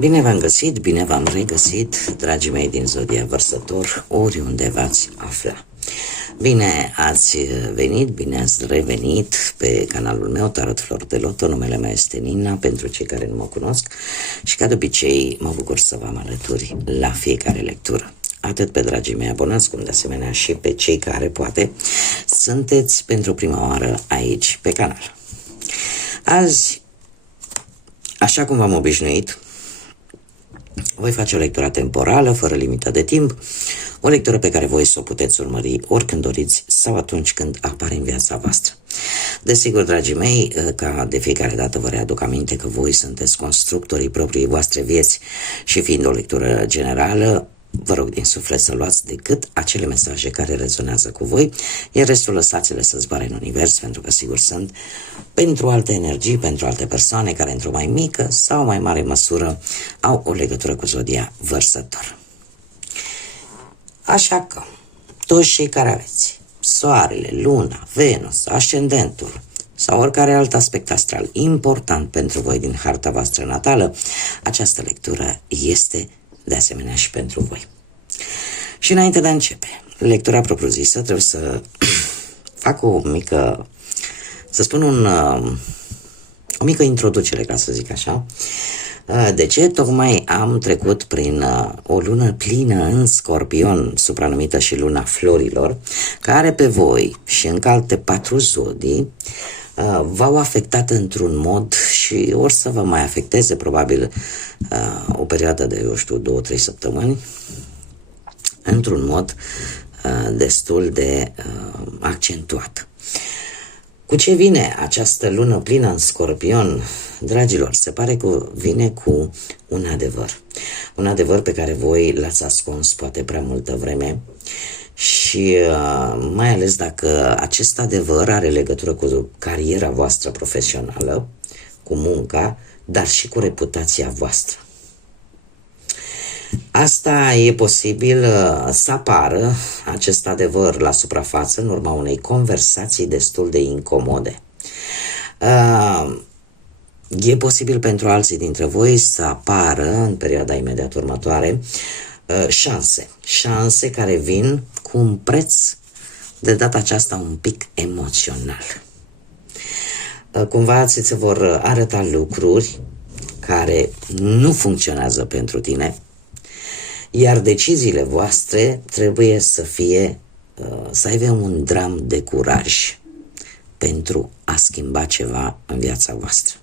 Bine v-am găsit, bine v-am regăsit, dragii mei din Zodia Vărsător, oriunde v-ați afla. Bine ați venit, bine ați revenit pe canalul meu, Tarot Flor de Loto. Numele meu este Nina, pentru cei care nu mă cunosc, și ca de obicei mă bucur să vă am alături la fiecare lectură. Atât pe dragii mei abonați, cum de asemenea și pe cei care poate sunteți pentru prima oară aici pe canal. Azi, așa cum v-am obișnuit, voi face o lectură temporală, fără limită de timp, o lectură pe care voi să o puteți urmări oricând doriți sau atunci când apare în viața voastră. Desigur, dragii mei, ca de fiecare dată vă readuc aminte că voi sunteți constructorii propriei voastre vieți și fiind o lectură generală, vă rog din suflet să luați decât acele mesaje care rezonează cu voi, iar restul lăsați-le să zboare în univers, pentru că sigur sunt pentru alte energii, pentru alte persoane care într-o mai mică sau mai mare măsură au o legătură cu Zodia Vărsător. Așa că, toți cei care aveți Soarele, Luna, Venus, Ascendentul sau oricare alt aspect astral important pentru voi din harta voastră natală, această lectură este de asemenea și pentru voi. Și înainte de a începe lectura propriu-zisă, trebuie să fac o mică, să spun o mică introducere, ca să zic așa. De ce? Tocmai am trecut prin o lună plină în Scorpion, supranumită și luna florilor, care pe voi și încă alte 4 zodii v-au afectat într-un mod și or să vă mai afecteze probabil o perioadă de, eu știu, 2-3 săptămâni, într-un mod destul de accentuat. Cu ce vine această lună plină în Scorpion, dragilor? Se pare că vine cu un adevăr. Un adevăr pe care voi l-ați ascuns poate prea multă vreme și mai ales dacă acest adevăr are legătură cu cariera voastră profesională, cu munca, dar și cu reputația voastră. Asta e posibil să apară, acest adevăr, la suprafață în urma unei conversații destul de incomode. E posibil pentru alții dintre voi să apară în perioada imediat următoare șanse care vin cu un preț de data aceasta un pic emoțional. Cumva ți se vor arăta lucruri care nu funcționează pentru tine, iar deciziile voastre trebuie să fie, să aibă un dram de curaj pentru a schimba ceva în viața voastră.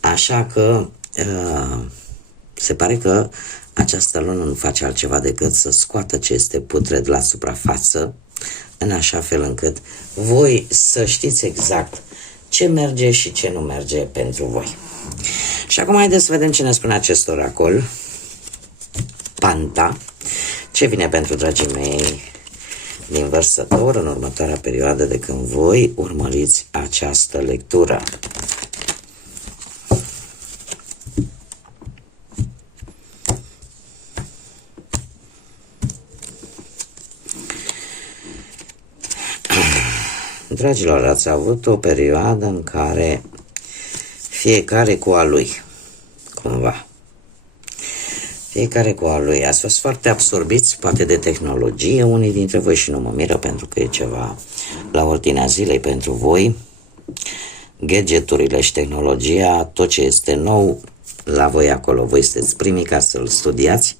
Așa că se pare că această lună nu face altceva decât să scoată ce este putred la suprafață, în așa fel încât voi să știți exact ce merge și ce nu merge pentru voi. Și acum haideți să vedem ce ne spune acest oracol, Panta, ce vine pentru dragii mei din Vărsător în următoarea perioadă de când voi urmăriți această lectură. Dragilor, ați avut o perioadă în care fiecare cu a lui, cumva. Fiecare cu a lui. Ați fost foarte absorbiți, poate, de tehnologie, unii dintre voi, și nu mă miră, pentru că e ceva la ordinea zilei pentru voi. Gadgeturile și tehnologia, tot ce este nou, la voi acolo, voi sunteți primii ca să-l studiați.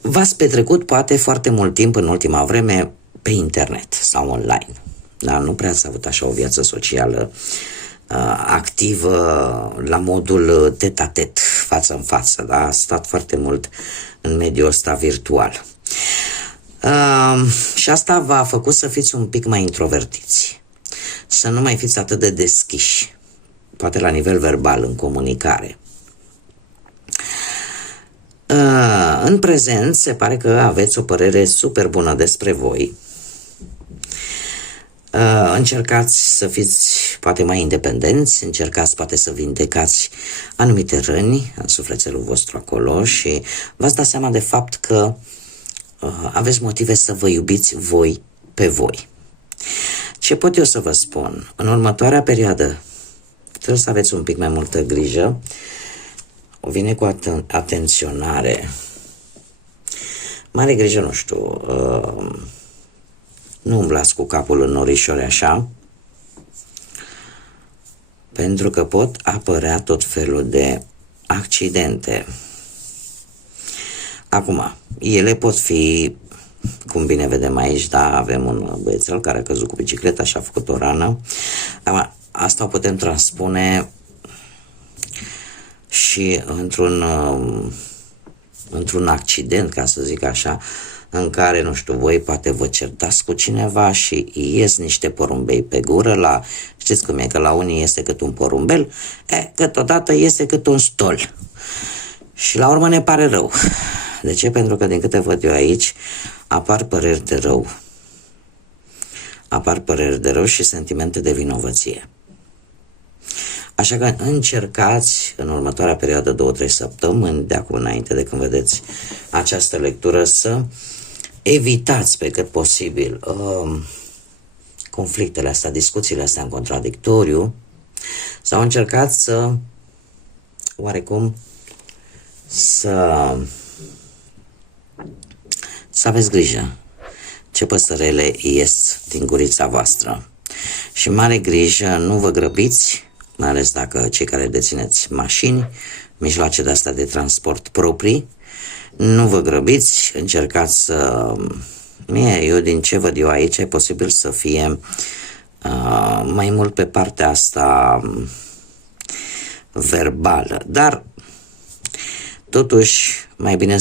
V-ați petrecut, poate, foarte mult timp în ultima vreme pe internet sau online. Dar nu prea ați avut așa o viață socială activă la modul tet-a-tet, față în față, da? A stat foarte mult în mediul ăsta virtual. Și asta v-a făcut să fiți un pic mai introvertiți, să nu mai fiți atât de deschiși, poate la nivel verbal, în comunicare. În prezent se pare că aveți o părere super bună despre voi. Încercați să fiți poate mai independenți, încercați poate să vindecați anumite răni în sufletelul vostru acolo și v-ați dat seama de fapt că aveți motive să vă iubiți voi pe voi. Ce pot eu să vă spun? În următoarea perioadă Trebuie să aveți un pic mai multă grijă. O vine cu atenționare. Mare grijă, nu știu, nu umblați cu capul în norișori așa, pentru că pot apărea tot felul de accidente. Acum, ele pot fi, cum bine vedem aici, da, avem un băiețel care a căzut cu bicicleta și a făcut o rană. Acum, asta o putem transpune și într-un accident, ca să zic așa, în care, nu știu, voi poate vă certați cu cineva și ies niște porumbei pe gură, știți cum e, că la unii iese cât un porumbel, câteodată iese cât un stol. Și la urmă ne pare rău. De ce? Pentru că, din câte văd eu aici, apar păreri de rău. Apar păreri de rău și sentimente de vinovăție. Așa că încercați în următoarea perioadă, 2-3 săptămâni, de acum înainte de când vedeți această lectură, să evitați pe cât posibil conflictele astea, discuțiile astea în contradictoriu, sau încercați să, oarecum, să aveți grijă ce păsărele ies din gurița voastră. Și mare grijă, nu vă grăbiți, mai ales dacă cei care dețineți mașini, mijloace de astea de transport proprii, nu vă grăbiți, încercați să... Eu din ce văd eu aici, e posibil să fie mai mult pe partea asta verbală, dar totuși mai bine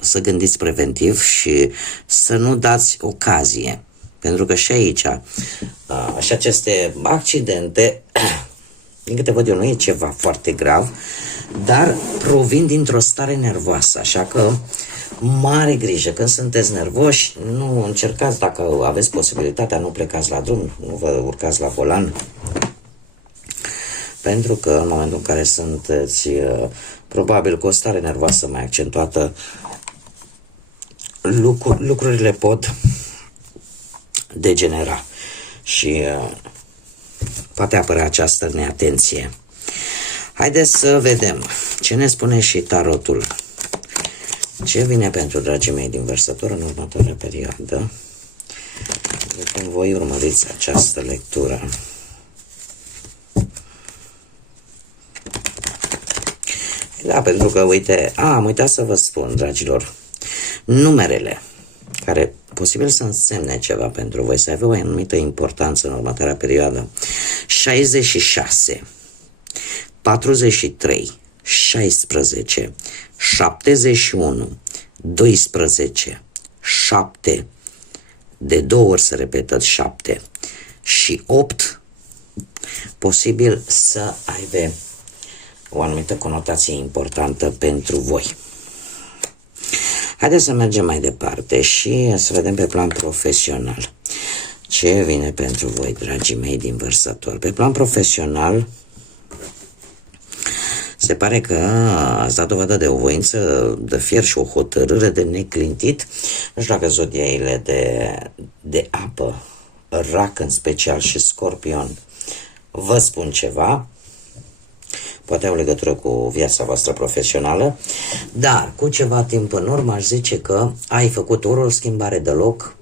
să gândiți preventiv și să nu dați ocazie, pentru că și aici și aceste accidente, din câte văd eu, nu e ceva foarte grav, dar provin dintr-o stare nervoasă, așa că mare grijă, când sunteți nervoși, nu încercați, dacă aveți posibilitatea, nu plecați la drum, nu vă urcați la volan, pentru că în momentul în care sunteți probabil cu o stare nervoasă mai accentuată, lucrurile pot degenera și poate apărea această neatenție. Haideți să vedem ce ne spune și tarotul. Ce vine pentru dragii mei din Vărsător în următoarea perioadă, când voi urmăriți această lectură. Da, pentru că, uite, am uitat să vă spun, dragilor, numerele care posibil să însemne ceva pentru voi, să aibă o anumită importanță în următoarea perioadă. 66, 43, 16, 71, 12, 7, de 2 ori se repetă 7 și 8, posibil să aibă o anumită conotație importantă pentru voi. Haideți să mergem mai departe și să vedem pe plan profesional ce vine pentru voi, dragii mei din Vărsător. Pe plan profesional, se pare că ați dat dovadă de o voință de fier și o hotărâre de neclintit. Nu știu dacă zodiaile de apă, Rac în special și Scorpion, vă spun ceva. Poate au legătură cu viața voastră profesională, dar cu ceva timp în urmă aș zice că ai făcut ori o schimbare de loc,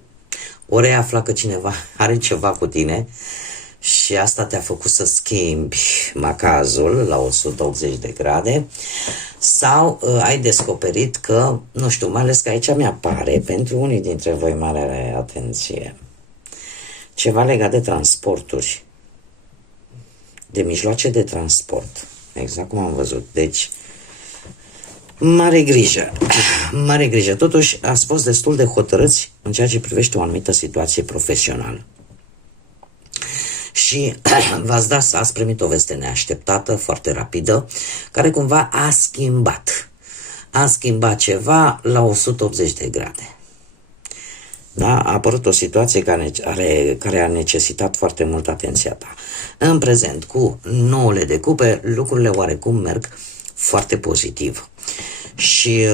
ori ai aflat că cineva are ceva cu tine și asta te-a făcut să schimbi macazul la 180 de grade, sau ai descoperit că, nu știu, mai ales că aici mi-apare pentru unii dintre voi, mare atenție, ceva legat de transporturi, de mijloace de transport. Exact cum am văzut. Deci, mare grijă. Mare grijă. Totuși, ați fost destul de hotărâți în ceea ce privește o anumită situație profesională. Și ați primit o veste neașteptată, foarte rapidă, care cumva a schimbat ceva la 180 de grade. Da? A apărut o situație care a necesitat foarte mult atenția ta. În prezent, cu 9 de cupe, lucrurile oarecum merg foarte pozitiv. Și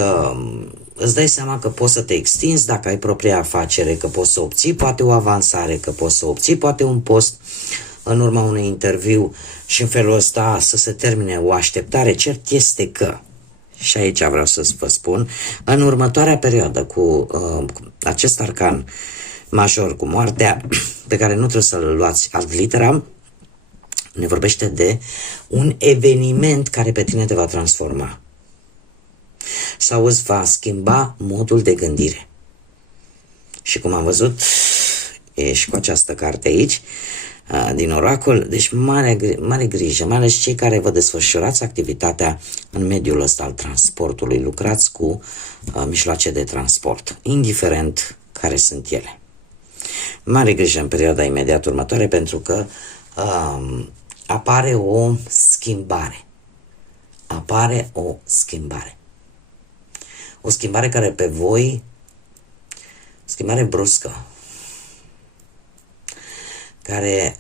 îți dai seama că poți să te extinzi dacă ai propria afacere, că poți să obții poate o avansare, că poți să obții poate un post în urma unui interviu și în felul ăsta să se termine o așteptare. Cert este că, și aici vreau să vă spun, în următoarea perioadă cu acest arcan major, cu moartea, pe care nu trebuie să-l luați ad literam, ne vorbește de un eveniment care pe tine te va transforma sau îți va schimba modul de gândire. Și cum am văzut, e și cu această carte aici, din oracol, deci mare grijă, mai ales cei care vă desfășurați activitatea în mediul ăsta al transportului, lucrați cu mijloace de transport, indiferent care sunt ele. Mare grijă în perioada imediat următoare, pentru că apare o schimbare. Apare o schimbare. O schimbare care pe voi, schimbare bruscă, care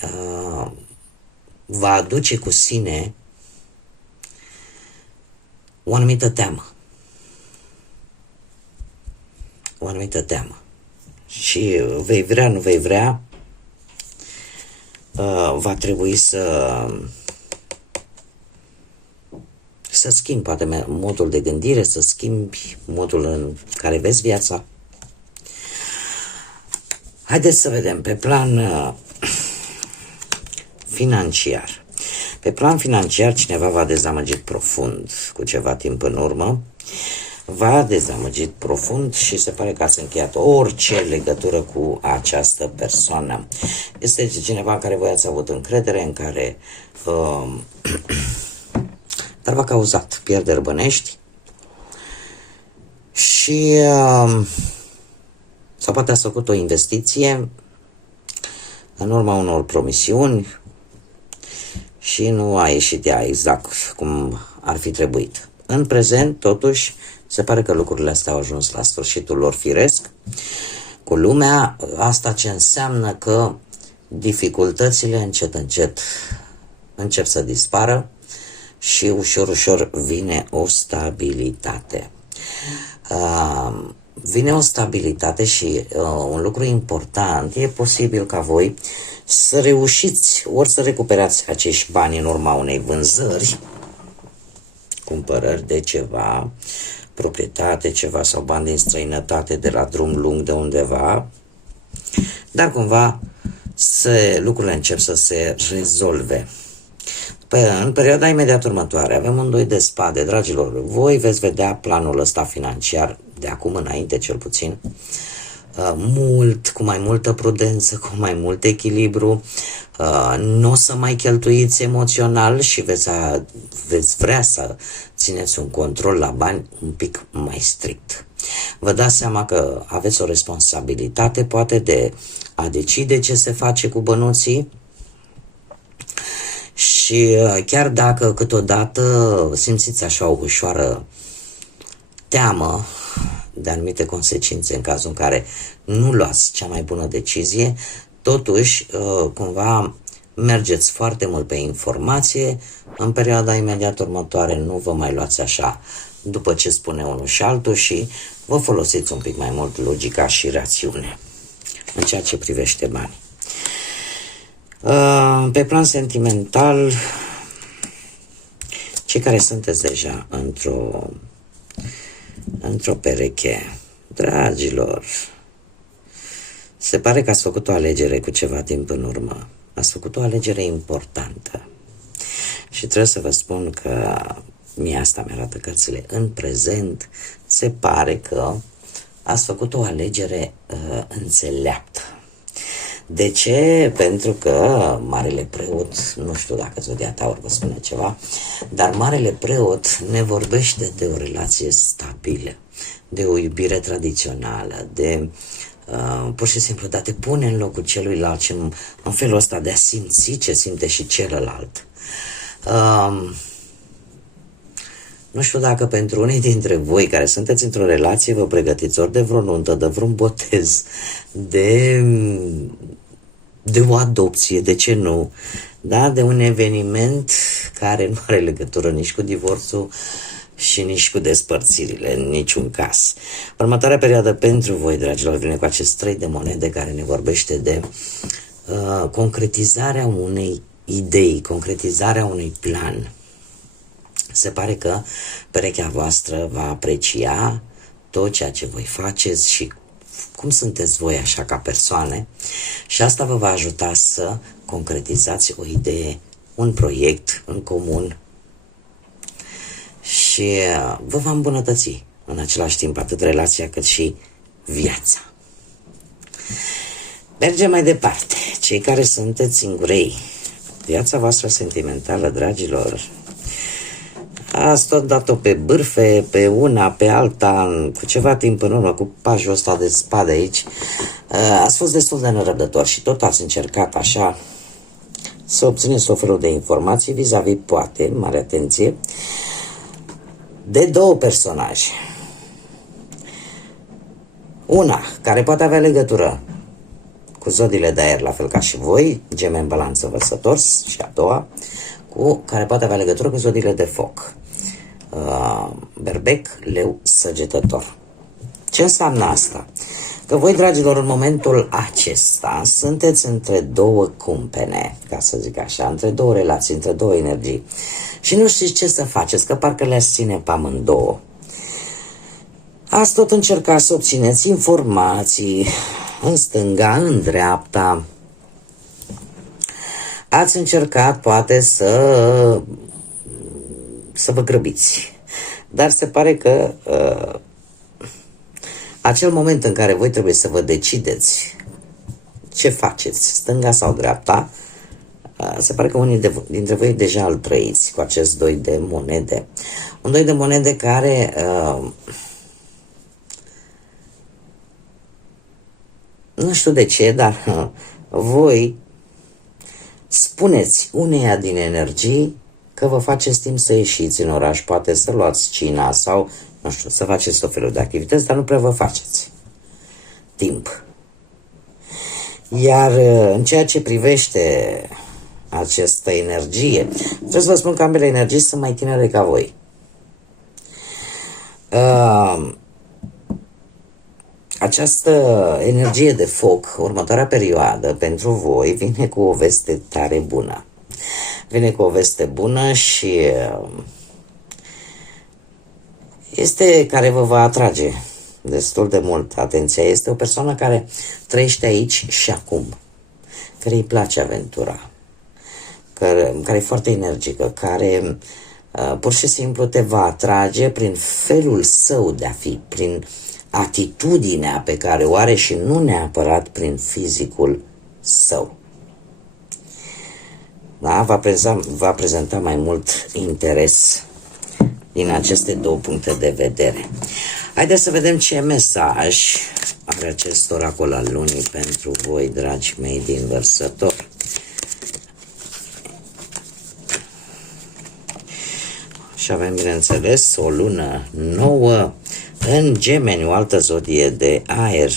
va aduce cu sine o anumită teamă. O anumită teamă. Și vei vrea, nu vei vrea, va trebui să schimbi poate modul de gândire, să schimbi modul în care vezi viața. Haideți să vedem pe plan financiar. Pe plan financiar, cineva v-a dezamăgit profund cu ceva timp în urmă. V-a dezamăgit profund și se pare că ați încheiat orice legătură cu această persoană. Este cineva în care voi ați avut încredere, în care dar v-a cauzat pierderi bănești și sau poate ați făcut o investiție în urma unor promisiuni și nu a ieșit ea exact cum ar fi trebuit. În prezent, totuși, se pare că lucrurile astea au ajuns la sfârșitul lor firesc cu lumea. Asta ce înseamnă că dificultățile încet încep să dispară și ușor vine o stabilitate. Vine o stabilitate și un lucru important, e posibil ca voi să reușiți ori să recuperați acești bani în urma unei vânzări, cumpărări de ceva, proprietate, ceva sau bani din străinătate de la drum lung de undeva, dar cumva lucrurile încep să se rezolve. În perioada imediat următoare avem un 2 de spade, dragilor, voi veți vedea planul ăsta financiar de acum înainte cel puțin, cu mai multă prudență, cu mai mult echilibru, nu o să mai cheltuiți emoțional și veți vrea să țineți un control la bani un pic mai strict. Vă dați seama că aveți o responsabilitate poate de a decide ce se face cu bănuții și chiar dacă câteodată simțiți așa o ușoară teamă de anumite consecințe în cazul în care nu luați cea mai bună decizie, totuși cumva mergeți foarte mult pe informație. În perioada imediat următoare nu vă mai luați așa după ce spune unul și altul și vă folosiți un pic mai mult logica și rațiune în ceea ce privește banii. Pe plan sentimental, cei care sunteți deja într-o pereche, dragilor, se pare că ați făcut o alegere cu ceva timp în urmă. Ați făcut o alegere importantă. Și trebuie să vă spun că mie asta mi-arată cărțile. În prezent se pare că ați făcut o alegere înțeleaptă. De ce? Pentru că Marele Preot, nu știu dacă Zodia Taur vă spune ceva, dar Marele Preot ne vorbește de o relație stabilă, de o iubire tradițională, de pur și simplu de a te pune în locul celuilalt și în felul ăsta de a simți ce simte și celălalt. Nu știu dacă pentru unii dintre voi care sunteți într-o relație vă pregătiți ori de vreo nuntă, de vreun botez, de o adopție, de ce nu, da? De un eveniment care nu are legătură nici cu divorțul și nici cu despărțirile, în niciun caz. Următoarea perioadă pentru voi, dragilor, vine cu acest 3 de monede care ne vorbește de concretizarea unei idei, concretizarea unui plan. Se pare că perechea voastră va aprecia tot ceea ce voi faceți și cum sunteți voi așa ca persoane și asta vă va ajuta să concretizați o idee, un proiect în comun și vă va îmbunătăți în același timp atât relația cât și viața. Mergem mai departe. Cei care sunteți singurei, viața voastră sentimentală, dragilor, ați tot dat-o pe bârfe, pe una, pe alta, cu ceva timp în urmă, cu pajul ăsta de spade aici. Ați fost destul de nerăbdător și tot ați încercat așa să obțineți tot felul de informații vis-a-vis, poate, mare atenție, de două personaje. Una, care poate avea legătură cu zodiile de aer, la fel ca și voi, Gemeni, Balanță, Vărsător, și a doua, care poate avea legătură cu zodiile de foc, Berbec, Leu, Săgetător. Ce înseamnă asta? Că voi, dragilor, în momentul acesta sunteți între două cumpene, ca să zic așa, între două relații, între două energii și nu știți ce să faceți, că parcă le-ați ține pe amândouă. Ați tot încercat să obțineți informații în stânga, în dreapta. Ați încercat poate să vă grăbiți. Dar se pare că acel moment în care voi trebuie să vă decideți ce faceți, stânga sau dreapta, se pare că unii dintre voi deja îl trăiți cu acest doi de monede. Un doi de monede care nu știu de ce, dar voi spuneți uneia din energii că vă faceți timp să ieșiți în oraș, poate să luați cina sau, nu știu, să faceți tot felul de activități, dar nu prea vă faceți timp. Iar în ceea ce privește această energie, trebuie să vă spun că ambele energii sunt mai tinere ca voi. Această energie de foc, următoarea perioadă, pentru voi, vine cu o veste tare bună. Vine cu o veste bună și este care vă va atrage destul de mult atenția. Este o persoană care trăiește aici și acum, care îi place aventura, care e foarte energică, care pur și simplu te va atrage prin felul său de a fi, prin atitudinea pe care o are și nu neapărat prin fizicul său. Da? Va prezenta mai mult interes din aceste două puncte de vedere. Haideți să vedem ce mesaj are acest oracol al lunii pentru voi, dragi mei din Vărsător. Și avem, bineînțeles, o lună nouă în Gemeni, o altă zodie de aer,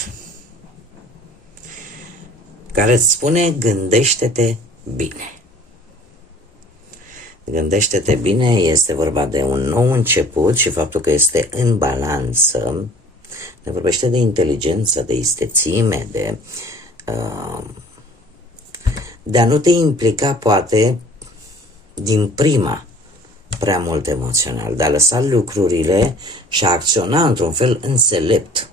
care îți spune: gândește-te bine. Gândește-te bine, este vorba de un nou început și faptul că este în balanță ne vorbește de inteligență, de istețime, de a nu te implica poate din prima prea mult emoțional, de a lăsa lucrurile și a acționa într-un fel înțelept.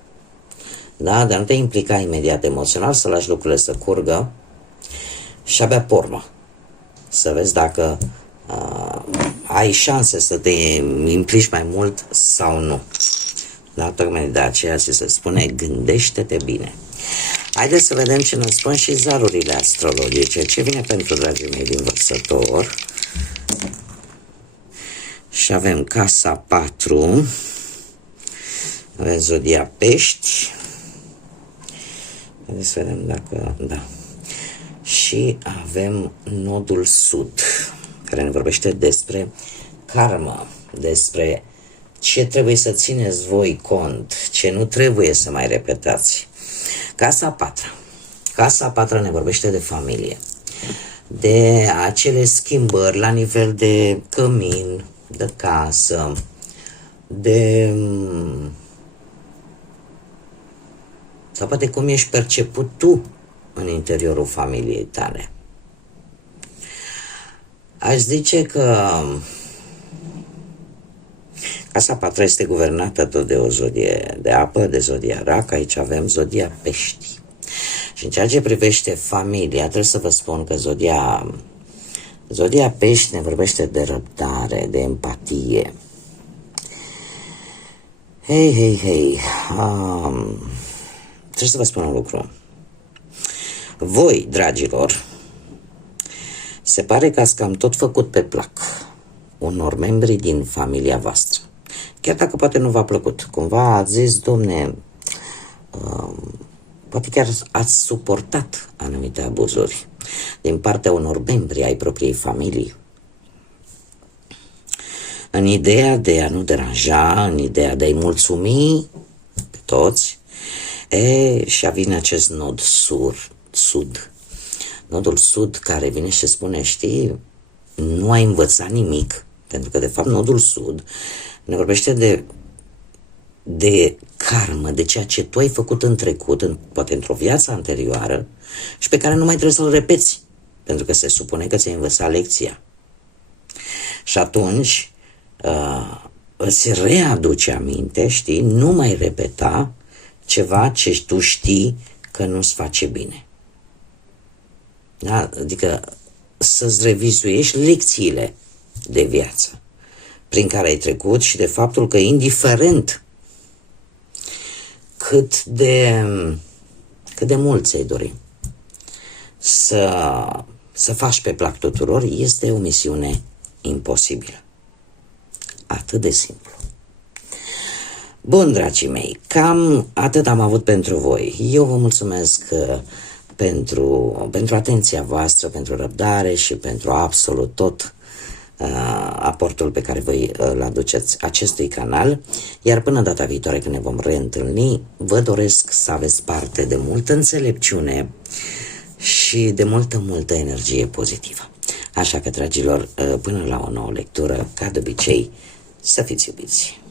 Da? De a nu te implica imediat emoțional, să lași lucrurile să curgă și abia pe urmă să vezi dacă ai șanse să te implici mai mult sau nu. Da? Tocmai de aceea se spune: gândește-te bine. Haideți să vedem ce ne spun și zarurile astrologice. Ce vine pentru dragii mei din Vărsător? Și avem casa 4, avem zodia Pești. Haideți să vedem dacă... da. Și avem nodul Sud, care ne vorbește despre karmă, despre ce trebuie să țineți voi cont, ce nu trebuie să mai repetați. Casa 4. Casa 4 ne vorbește de familie, de acele schimbări la nivel de cămin, de casă, de... sau poate cum ești perceput tu în interiorul familiei tale. Aș zice că casa 4 este guvernată tot de o zodie de apă, de zodia rac. Aici avem zodia pești. Și în ceea ce privește familia, trebuie să vă spun că zodia pești ne vorbește de răbdare, de empatie. Hei, trebuie să vă spun un lucru. Voi, dragilor, se pare că ați cam tot făcut pe plac unor membri din familia voastră. Chiar dacă poate nu v-a plăcut. Cumva ați zis, domne, poate chiar ați suportat anumite abuzuri din partea unor membri ai propriei familii. În ideea de a nu deranja, în ideea de a-i mulțumi pe toți, și a vine acest nod sud. Nodul sud care vine și spune, știi, nu ai învățat nimic, pentru că de fapt nodul sud ne vorbește de karmă, de ceea ce tu ai făcut în trecut, poate într-o viață anterioară, și pe care nu mai trebuie să-l repeți, pentru că se supune că ți-ai învățat lecția. Și atunci îți readuce aminte, știi, nu mai repeta ceva ce tu știi că nu-ți face bine. Da? Adică să-ți revizuiești lecțiile de viață prin care ai trecut și de faptul că indiferent cât de mult ți-ai dori să faci pe plac tuturor, este o misiune imposibilă. Atât de simplu. Bun, dragii mei, cam atât am avut pentru voi. Eu vă mulțumesc pentru atenția voastră, pentru răbdare și pentru absolut tot aportul pe care voi îl aduceți acestui canal. Iar până data viitoare când ne vom reîntâlni, vă doresc să aveți parte de multă înțelepciune și de multă energie pozitivă. Așa că, dragilor, până la o nouă lectură, ca de obicei, să fiți iubiți!